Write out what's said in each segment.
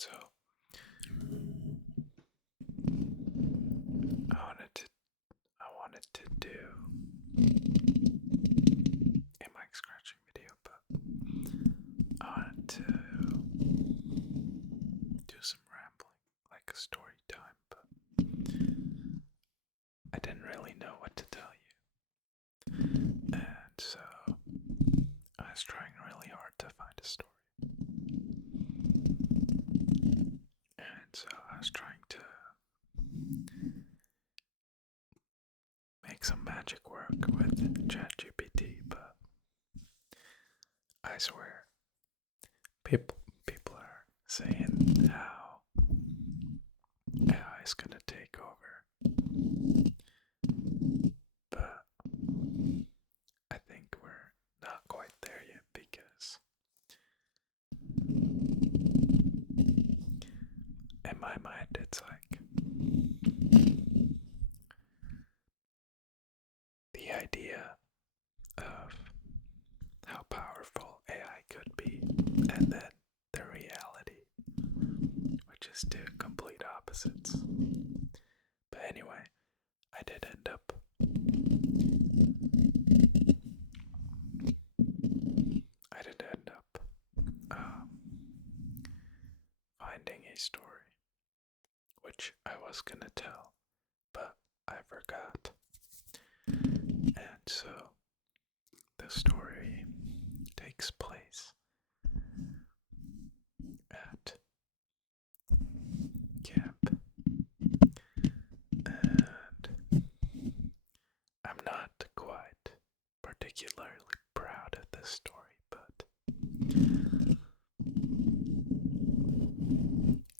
so I wanted to do a mic scratching video, but I wanted to do some rambling, like a story time, but I didn't really know what to tell you. And so I was trying really hard to find a story. And so I was trying to make some magic work with ChatGPT, but I swear, people are saying how AI is gonna take over, but I think we're not quite there yet because in my mind it's like the idea of how powerful AI could be, and then the reality, which is two complete opposites. But anyway, I did end up finding a story which I was gonna tell, but I forgot. And so the story takes place at camp, and I'm not quite particularly proud of this story, but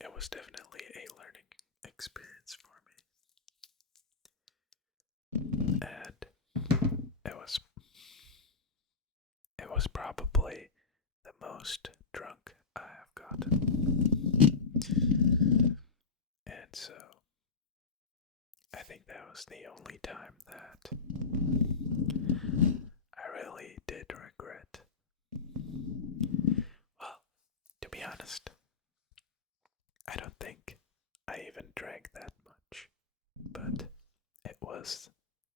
it was definitely a learning experience for me. And it was probably the most drunk I have gotten. And so I think that was the only time that I really did regret. Well, to be honest, I don't think I even drank that much, but it was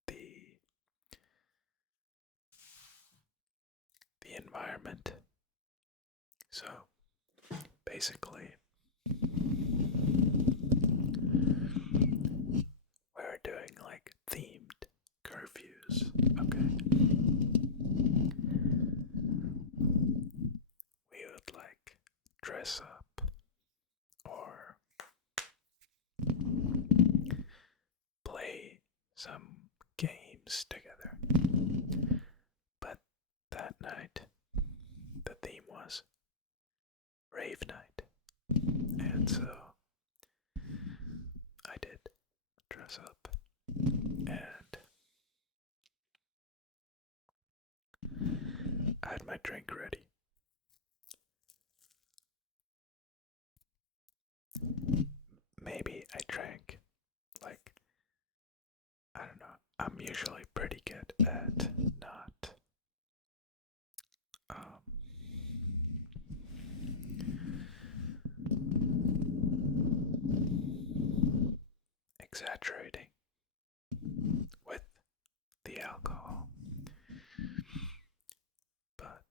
the environment. So basically, we're doing like themed curfews, okay? We would like dress up or play some games together. But that night, the theme was rave night. And so I did dress up, and I had my drink ready. Maybe I drank, like, I don't know, I'm usually pretty good at not exaggerating with the alcohol, but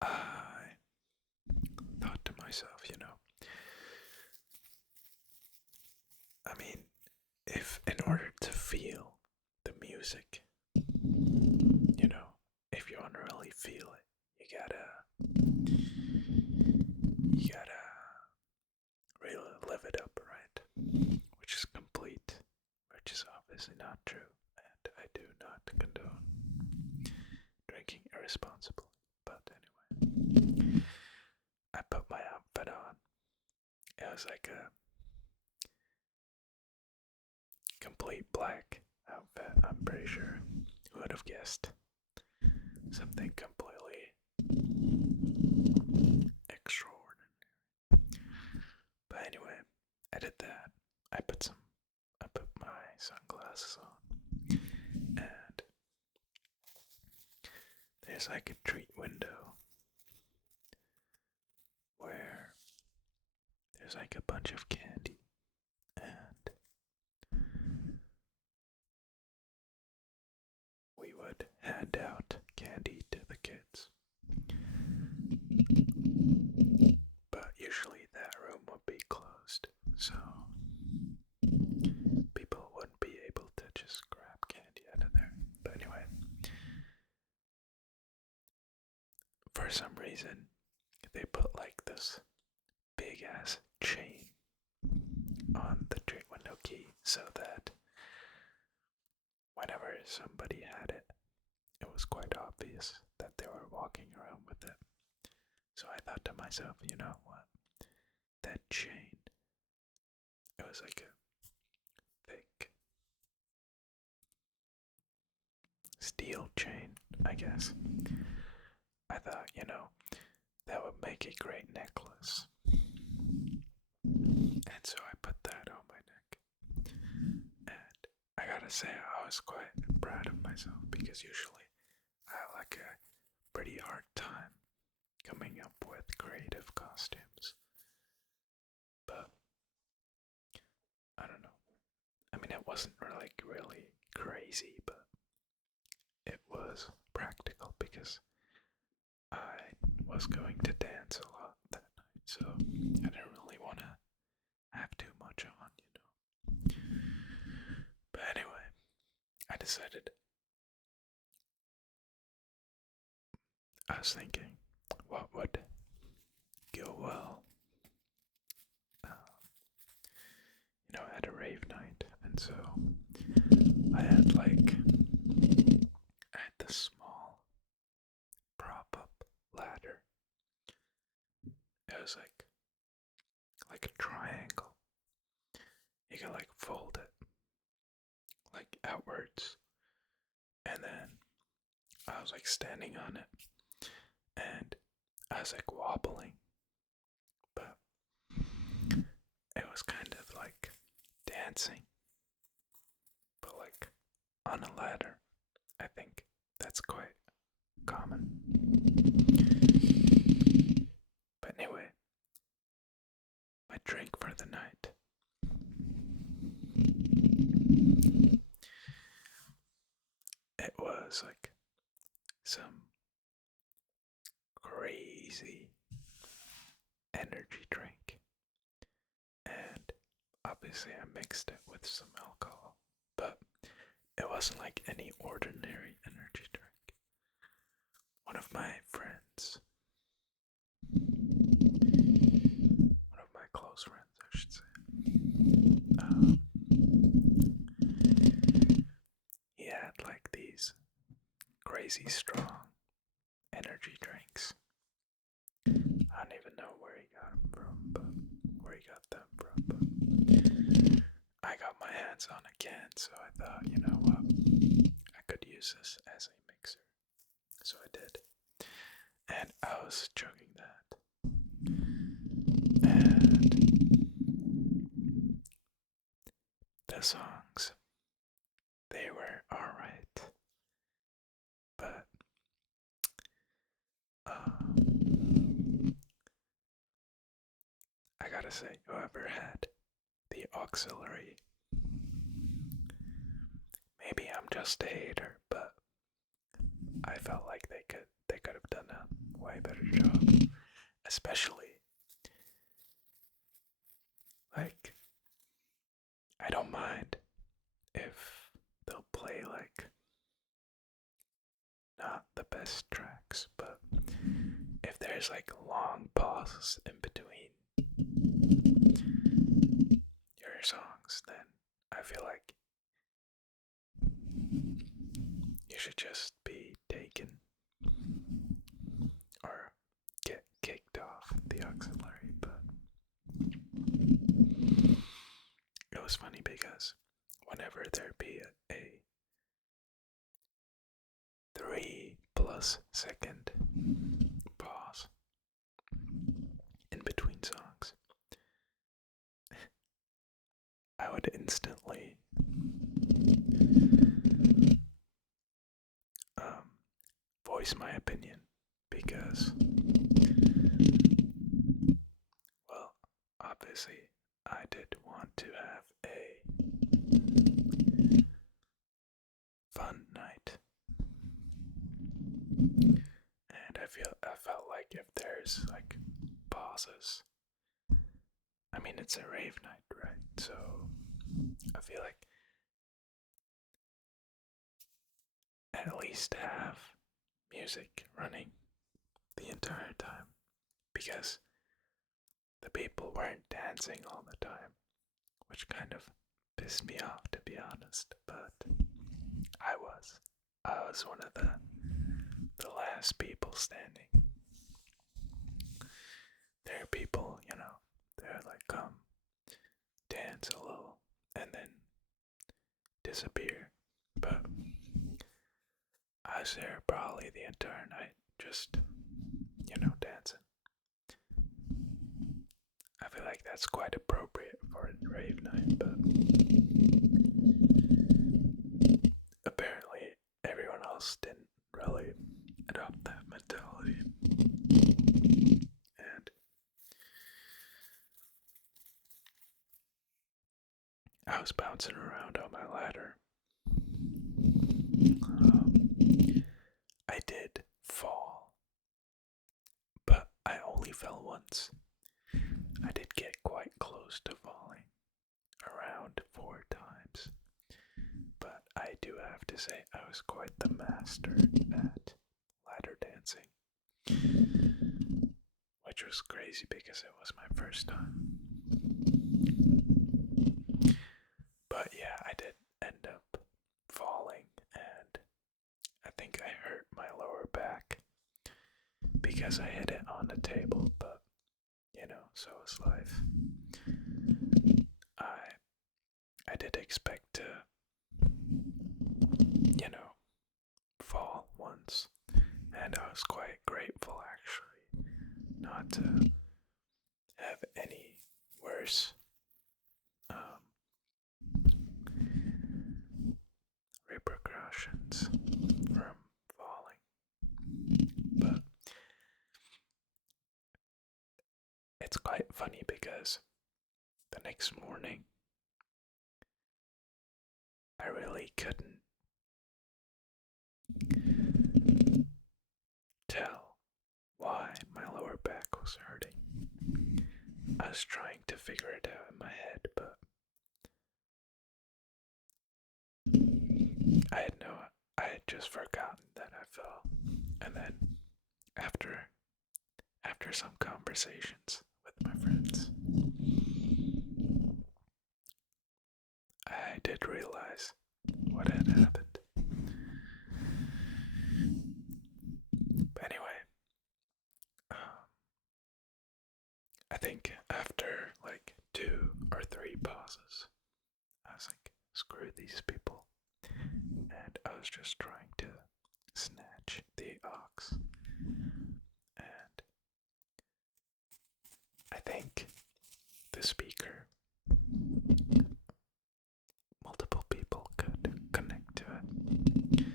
I thought to myself, I mean, if in order to feel the music, if you want to really feel it, you gotta really live it up, right? Which is obviously not true, and I do not condone drinking irresponsibly. But anyway, I put my outfit on. It was like a complete black outfit, I'm pretty sure. Who would have guessed? Something completely extraordinary. But anyway, I did that. I put my sunglasses on, and there's like a treat window where there's like a bunch of candy, and we would hand out candy to the kids. But usually that room would be closed, so people wouldn't be able to just grab candy out of there. But anyway, for some reason, they put like this big ass chain on the treat window key so that whenever somebody had it, it was quite obvious that they were walking around with it. So I thought to myself, you know what? That chain, it was like a thick steel chain, I guess. I thought, that would make a great necklace. And so I put that on my neck. And I gotta say, I was quite proud of myself because usually I have like a pretty hard time coming up with creative costumes. But I don't know. I mean, it wasn't really crazy, but it was practical because I was going to dance a lot that night, so I didn't really want to have too much on, But anyway, I decided, I was thinking, what would go well, at a rave night, and so I had this small prop-up ladder. It was like a triangle. You can fold it outwards, and then I was standing on it, and I was wobbling, but it was kind of dancing, but on a ladder. I think that's quite common. But anyway, my drink for the night. It was some crazy energy drink. And obviously I mixed it with some alcohol, but it wasn't any ordinary energy drink. One of my friends, one of my close friends, I should say, he had these crazy strong energy drinks. I don't even know where he got them from, but I got my hands on a can, so I thought, you know what, I could use this as a mixer. So I did. And I was chugging that. And the songs, they were alright. But I gotta say, whoever had the auxiliary, maybe I'm just a hater, but I felt like they could have done a way better job. Especially I don't mind if they'll play not the best tracks, but if there's long pauses in between your songs, then I feel like you should just be taken or get kicked off the auxiliary. But it was funny because whenever there'd be a 3+ second pause in between songs, I would instantly voice my opinion because, well, obviously I did want to have a fun night. And I felt like if there's like pauses, I mean it's a rave night, right? So I feel like at least have music running the entire time because the people weren't dancing all the time, which kind of pissed me off to be honest, but I was. I was one of the last people standing. There are people, they're like, come, dance a little, and then disappear. But I was there probably the entire night, just, dancing. I feel like that's quite appropriate for a rave night, but apparently everyone else didn't really adopt that mentality. And I was bouncing around on my ladder. I did fall, but I only fell once. I did get quite close to falling, around 4 times, but I do have to say I was quite the master at ladder dancing, which was crazy because it was my first time. But yeah, I did end up falling, and I think I hurt my lower back because I hit it on the table, but so is life. I did expect to, fall once, and I was quite grateful actually not to have any worse repercussions from falling. But it's quite funny because the next morning I really couldn't tell why my lower back was hurting. I was trying to figure it out in my head, but I had just forgotten that I fell. And then after some conversations with my friends, I did realize what had happened. But anyway, I think after like 2 or 3 pauses, I was like, screw these people. And I was just trying to snatch the ox. And I think the speaker, multiple people could connect to it.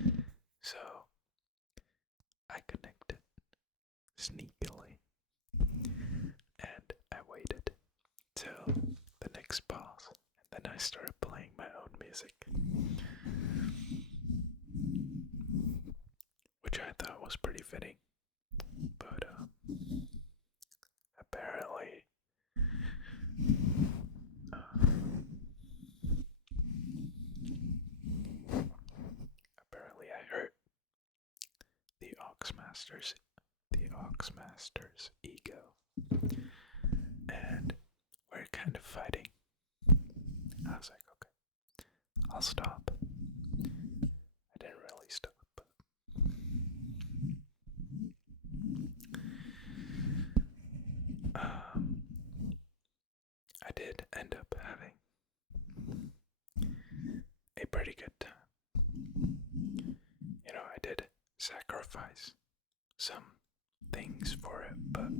So I connected sneakily. And I waited till the next pause. And then I started playing my own music, which I thought was pretty fitting. But apparently I hurt the Oxmaster's ego, and we're kind of fighting. I was like, okay, I'll stop. I didn't really stop, but I did end up having a pretty good time. I did sacrifice some things for it, but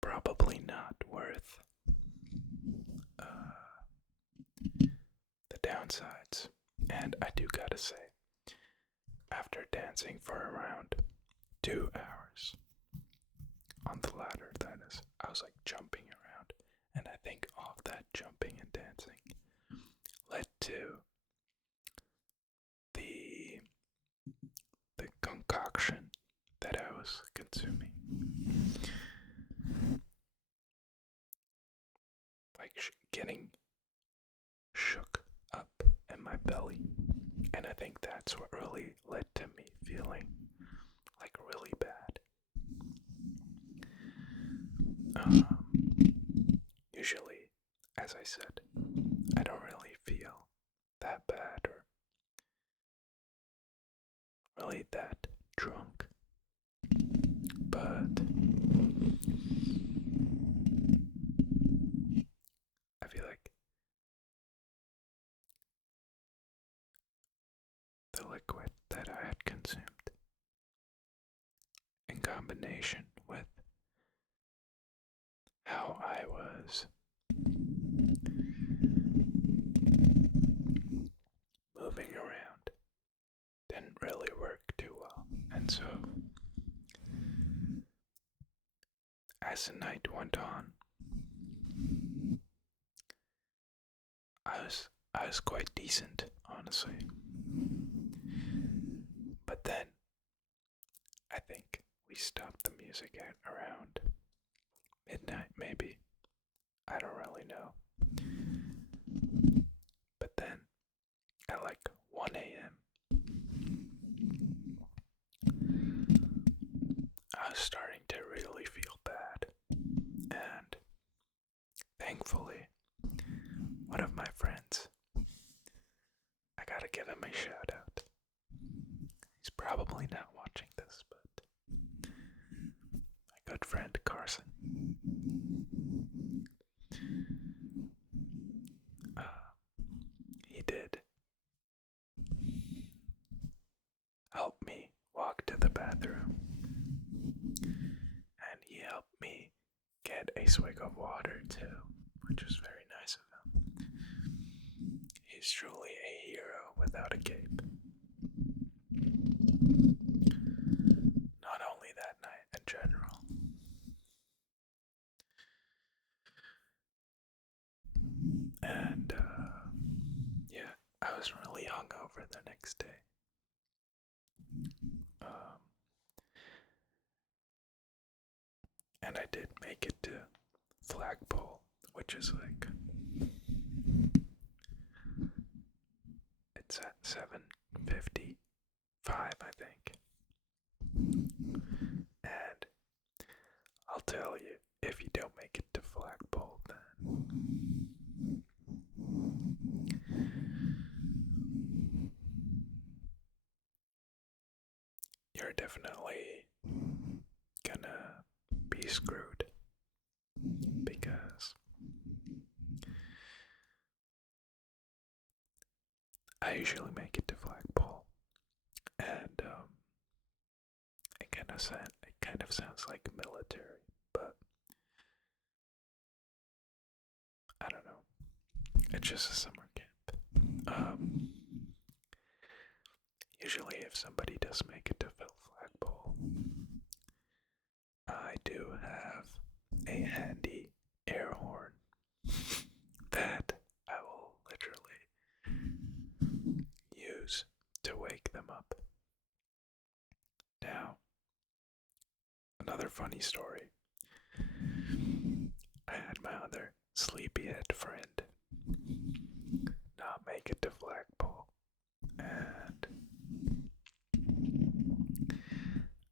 probably not worth the downsides. And I do gotta say, after after dancing for around 2 hours on the ladder, that is, I was like jumping around, and I think all of that jumping and dancing led to the concoction that I was consuming, like getting shook up in my belly, and I think that's what really led to me feeling like really bad. Usually, as I said, I don't really feel that bad or really that drunk, but I feel like the liquid that I had consumed, in combination with how I was moving around, didn't really work too well. And so, as the night went on, I was quite decent, honestly. But then, I think we stopped the music at around midnight, maybe. I don't really know. But then, at like 1 a.m., I was starting to really feel bad. And thankfully, one of my friends, I gotta give him a shout out. He's probably not watching this, but my good friend Carson. He did help me walk to the bathroom, and he helped me get a swig of water too, which was very nice of him. He's truly a hero without a cape. Not only that night, in general. And, yeah, I was really hungover the next day. And I did make it to Flagpole, which is like, it's at 7:55, I think. And I'll tell you, if you don't make it to Flagpole, then you're definitely gonna be screwed, because I usually make it to Flagpole, and it kind of sounds like military, but I don't know. It's just a summer camp. Usually, if somebody does make it to Flagpole, I do have a handy air horn that I will literally use to wake them up. Now, another funny story. I had my other sleepyhead friend not make it to Flagpole, and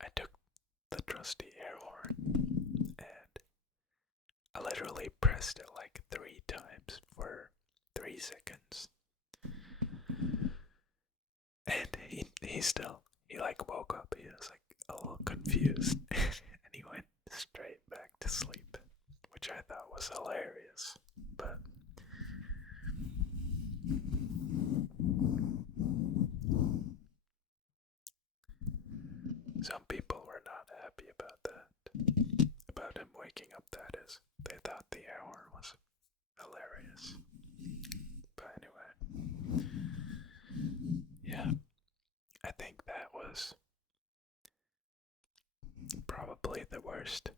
I took the trusty air horn and I literally pressed it like 3 times for 3 seconds. And he like woke up, he was like a little confused, and he went straight back to sleep, which I thought was hilarious, but some people were not happy about that, about him waking up, that is. They thought the air horn was hilarious. But anyway, yeah, I think that was was probably the worst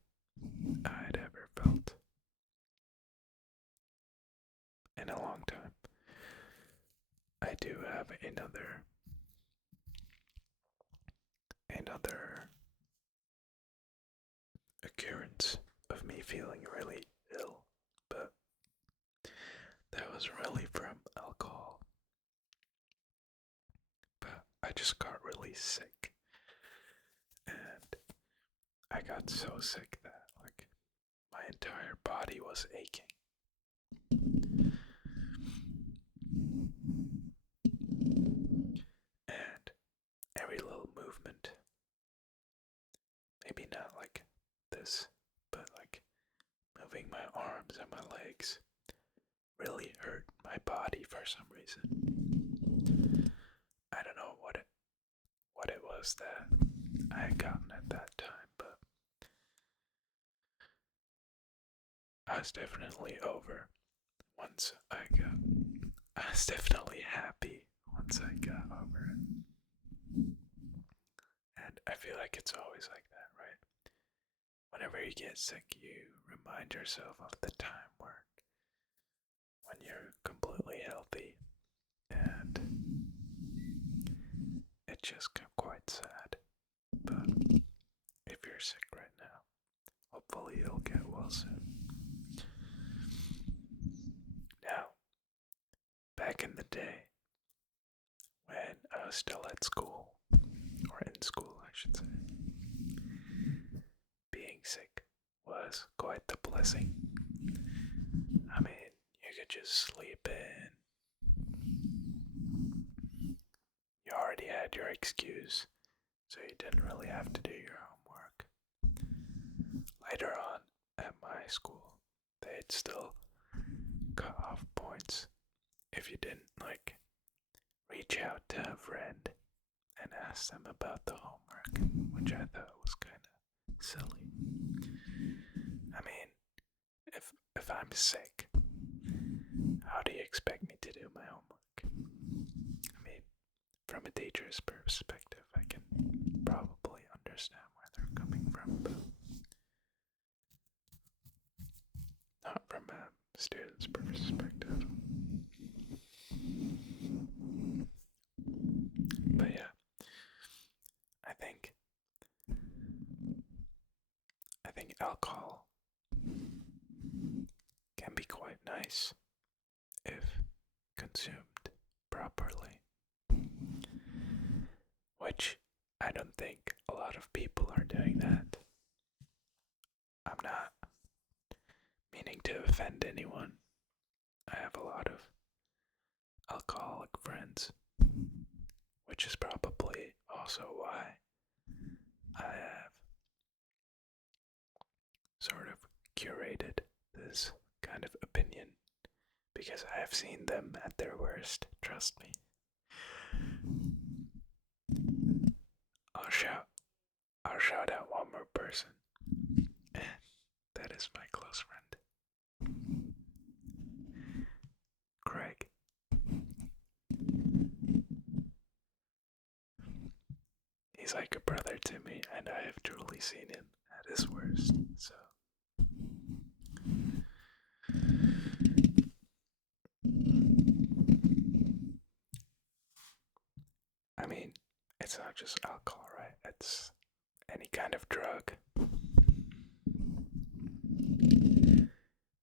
I'd ever felt in a long time. I do have another occurrence of me feeling really ill, but that was really from alcohol. But I just got really sick, and I got so sick that like my entire body was aching. And every little movement, maybe not like this, but like moving my arms and my legs really hurt my body for some reason. I don't know what it was that I had gotten at that time, but I was definitely happy once I got over it. And I feel like it's always like that, right? Whenever you get sick, you remind yourself of the time when you're completely healthy, and it just got quite sad. But if you're sick right now, hopefully you'll get well soon. Now, back in the day, when I was still at school, or in school I should say, being sick was quite the blessing. I mean, you could just sleep in. You already had your excuse, so you didn't really have to do your homework. Later on, at my school, they'd still cut off points if you didn't, like, reach out to a friend and ask them about the homework, which I thought was kind of silly. I mean, if I'm sick, how do you expect me to do my homework? I mean, from a teacher's perspective, I can probably understand where they're coming from, but not from a student's perspective. But yeah, I think alcohol can be quite nice if consumed properly, which I don't think a lot of people are doing that. I'm not meaning to offend anyone. I have a lot of alcoholic friends, which is probably also why I have sort of curated this kind of opinion, because I have seen them at their worst, trust me. I'll shout out one more person, and that is my close friend, Craig. He's like a brother to me, and I have truly seen him at his worst, so. I mean, it's not just alcohol, right? It's any kind of drug.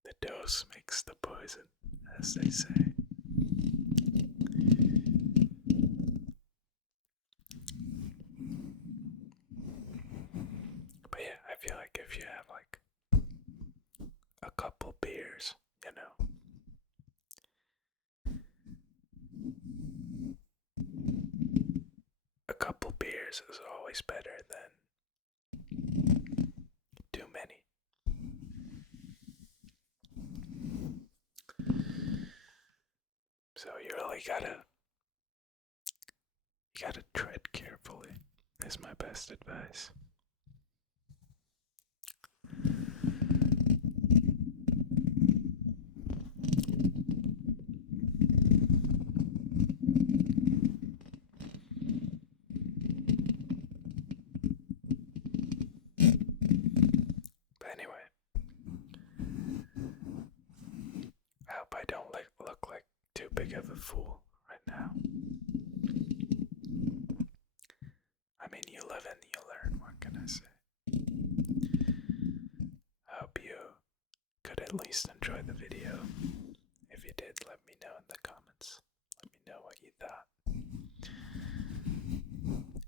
The dose makes the poison, as they say. But yeah, I feel like if you have like a couple beers, you know, a couple beers is always better than too many. So you really gotta tread carefully, is my best advice. big of a fool right now. I mean, you live and you learn, what can I say? I hope you could at least enjoy the video. If you did, let me know in the comments. Let me know what you thought.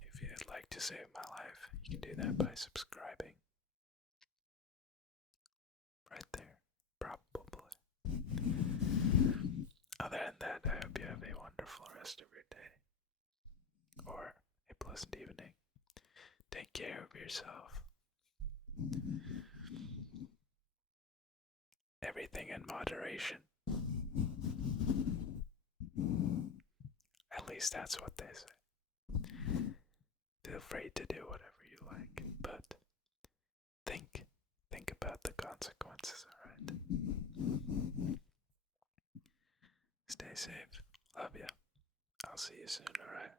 If you'd like to save my life, you can do that by subscribing. Right there, probably. Other than that, I hope you have a wonderful rest of your day. Or a pleasant evening. Take care of yourself. Everything in moderation. At least that's what they say. Feel free to do whatever you like, but think about the consequences, alright? Stay safe. Love ya. I'll see you soon, alright?